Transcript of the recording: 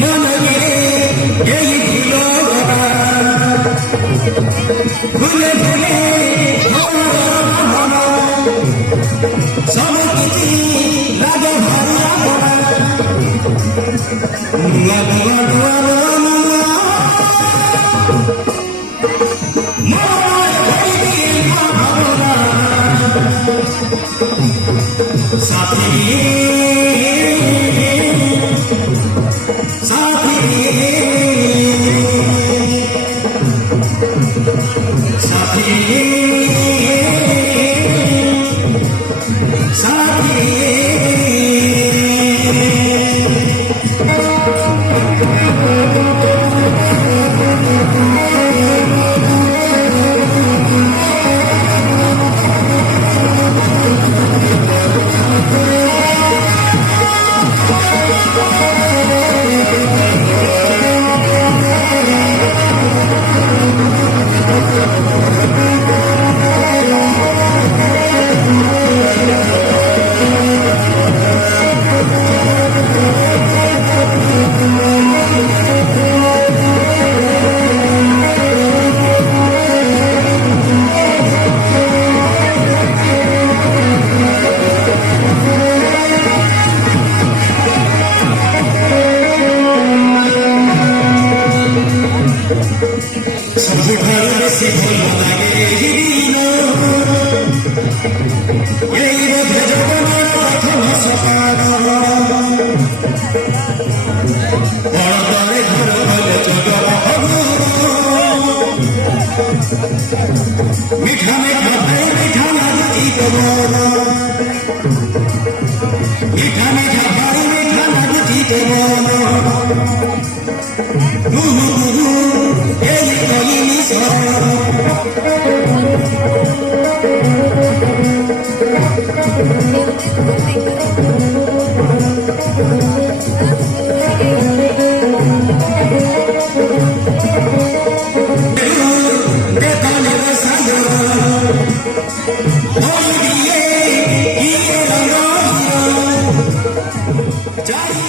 মনে এই ভুলে ভুলে সব কিছু লাগে ভালো সাথী সাথী সাথী সাথী सबुठार बेसी भल लागे এই বোধে জীবনের প্রথম সকাল বড়তলে ঘর হলে ছোট মিঠা মিঠা ভাই মিঠা লাগছি তোমার মিঠা মিঠা ভাই মিঠা লাগছি তোমার এই কলিনি Johnny!